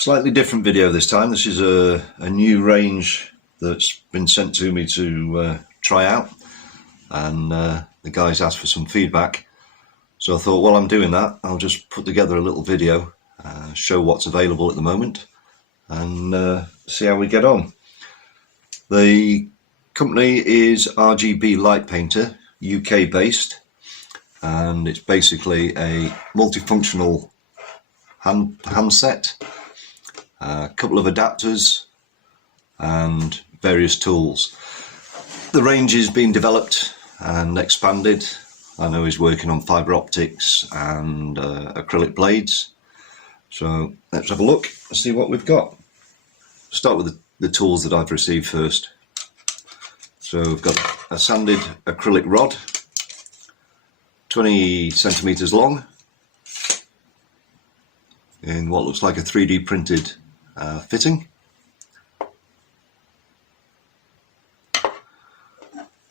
Slightly different video this time. This is a new range that's been sent to me to try out, and the guys asked for some feedback. So I thought while I'm doing that, I'll just put together a little video, show what's available at the moment, and see how we get on. The company is RGBLightpainter, UK based, and it's basically a multifunctional handset, a couple of adapters and various tools. The range is being developed and expanded. I know he's working on fibre optics and acrylic blades. So let's have a look and see what we've got. Start with the tools that I've received first. So we've got a sanded acrylic rod, 20 centimeters long, in what looks like a 3D printed fitting.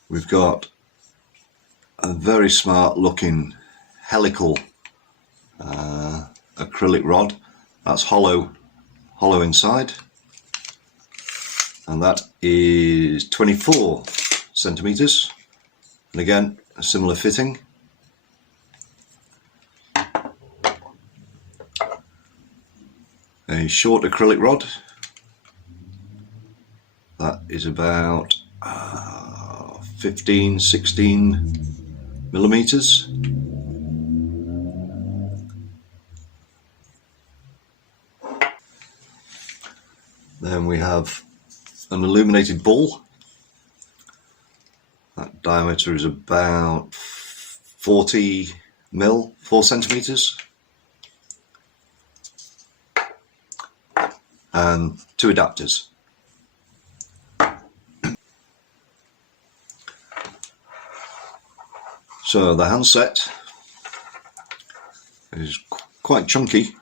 We've got a very smart looking helical acrylic rod. That's hollow inside, and that is 24 centimeters, and again a similar fitting. A short acrylic rod that is about 15-16 millimeters. Then we have an illuminated ball. That diameter is about 40 mil, 4 centimeters. And 2 adapters. So the handset is quite chunky.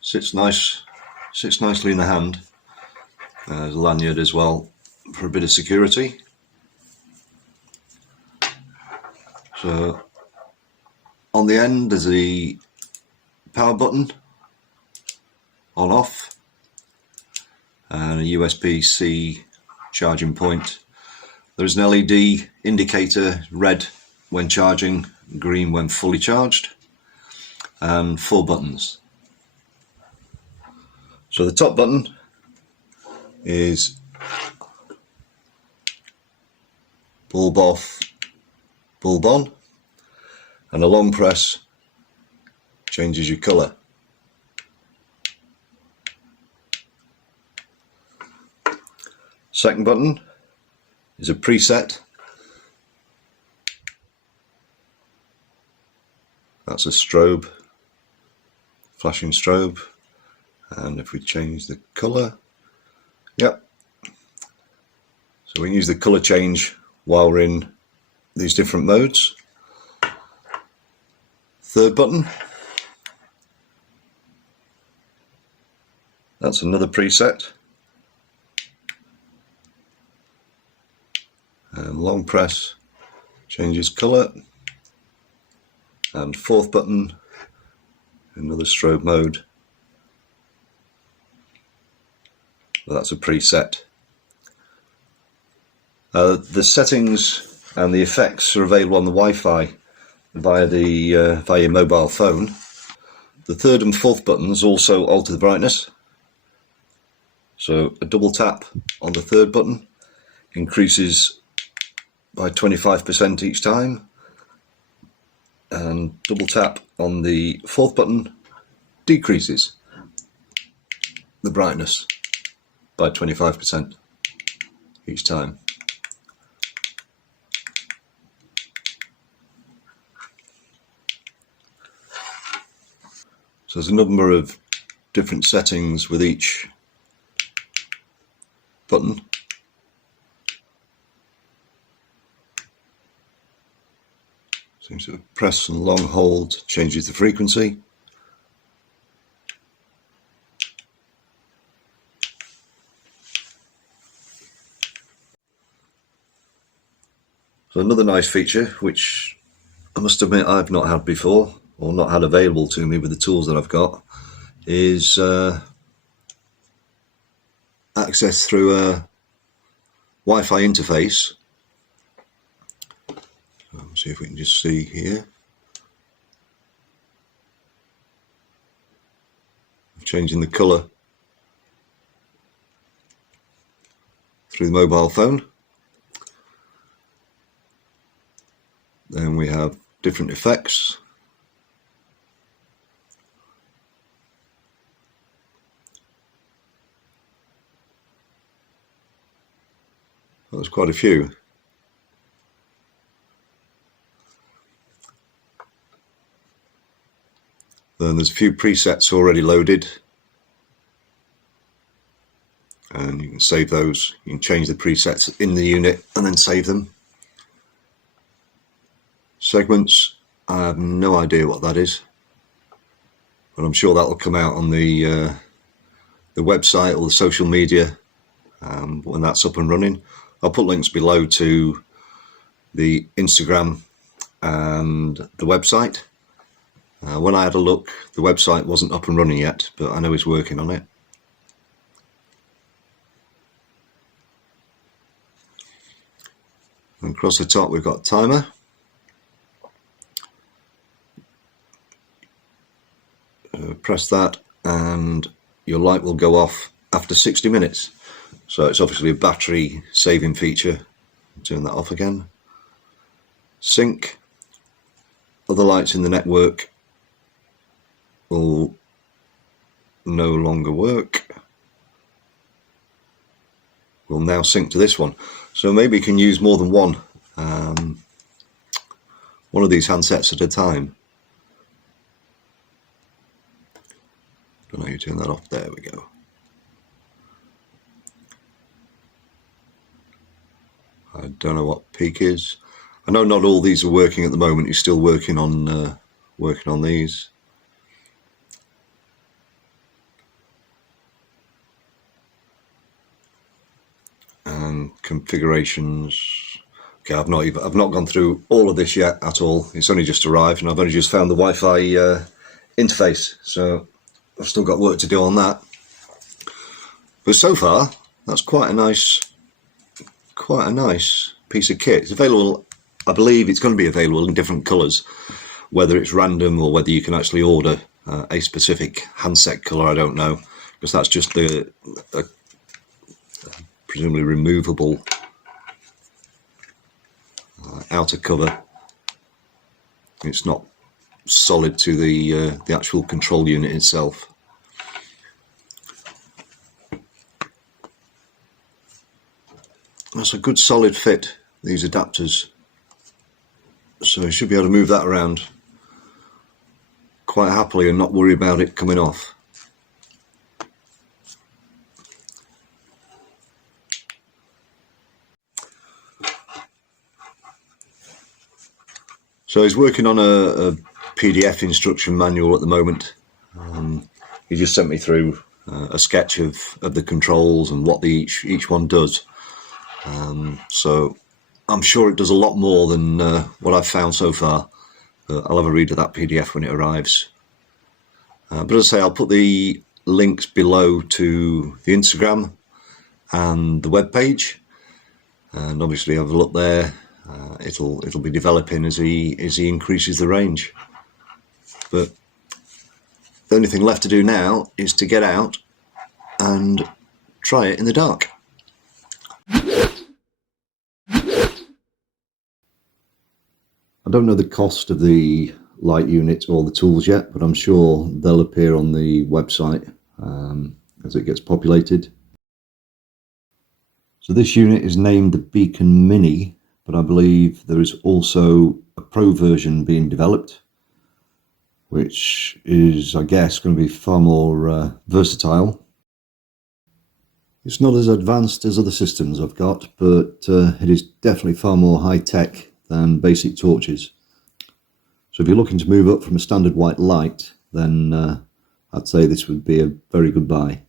Sits nicely in the hand. There's a lanyard as well for a bit of security. So on the end there's a power button, on off, and a USB-C charging point. There's an LED indicator, red when charging, green when fully charged, and 4 buttons. So the top button is bulb off, bulb on, and a long press changes your colour. Second button is a preset. That's a strobe, flashing strobe, and if we change the colour, yep. So we can use the colour change while we're in these different modes. Third button, that's another preset, and long press changes colour, and fourth button, another strobe mode, well, that's a preset. The settings and the effects are available on the Wi-Fi via your mobile phone. The third and fourth buttons also alter the brightness. So a double tap on the third button increases by 25% each time, and double tap on the fourth button decreases the brightness by 25% each time. So there's a number of different settings with each button. So sort of press and long hold changes the frequency. So another nice feature, which I must admit I've not had before, or not had available to me with the tools that I've got, is access through a Wi-Fi interface. Let's see if we can just see here. I'm changing the colour through the mobile phone. Then we have different effects. There's quite a few. Then there's a few presets already loaded, and you can save those. You can change the presets in the unit and then save them. Segments, I have no idea what that is, but I'm sure that will come out on the website or the social media when that's up and running. I'll put links below to the Instagram and the website. When I had a look, the website wasn't up and running yet, but I know he's working on it. And across the top we've got timer. Press that and your light will go off after 60 minutes. So it's obviously a battery saving feature. Turn that off again. Sync. Other lights in the network will no longer work. We'll now sync to this one. So maybe you can use more than one of these handsets at a time. I don't know, you turn that off. There we go. I don't know what peak is. I know not all these are working at the moment. He's still working on these. And configurations. Okay, I've not gone through all of this yet at all. It's only just arrived, and I've only just found the Wi-Fi interface, so I've still got work to do on that. But so far, that's quite a nice piece of kit. It's available. I believe it's going to be available in different colours, whether it's random or whether you can actually order a specific handset colour. I don't know, because that's just the presumably removable outer cover. It's not solid to the actual control unit itself. That's a good solid fit, these adapters, so you should be able to move that around quite happily and not worry about it coming off. So he's working on a PDF instruction manual at the moment. He just sent me through a sketch of the controls and what each one does. So I'm sure it does a lot more than what I've found so far. I'll have a read of that PDF when it arrives. But as I say, I'll put the links below to the Instagram and the web page, and obviously have a look there. It'll be developing as he increases the range. But the only thing left to do now is to get out and try it in the dark. I don't know the cost of the light unit or the tools yet, but I'm sure they'll appear on the website as it gets populated. So this unit is named the BeaconMini, but I believe there is also a Pro version being developed, which is, I guess, going to be far more versatile. It's not as advanced as other systems I've got, but it is definitely far more high-tech than basic torches. So if you're looking to move up from a standard white light, then I'd say this would be a very good buy.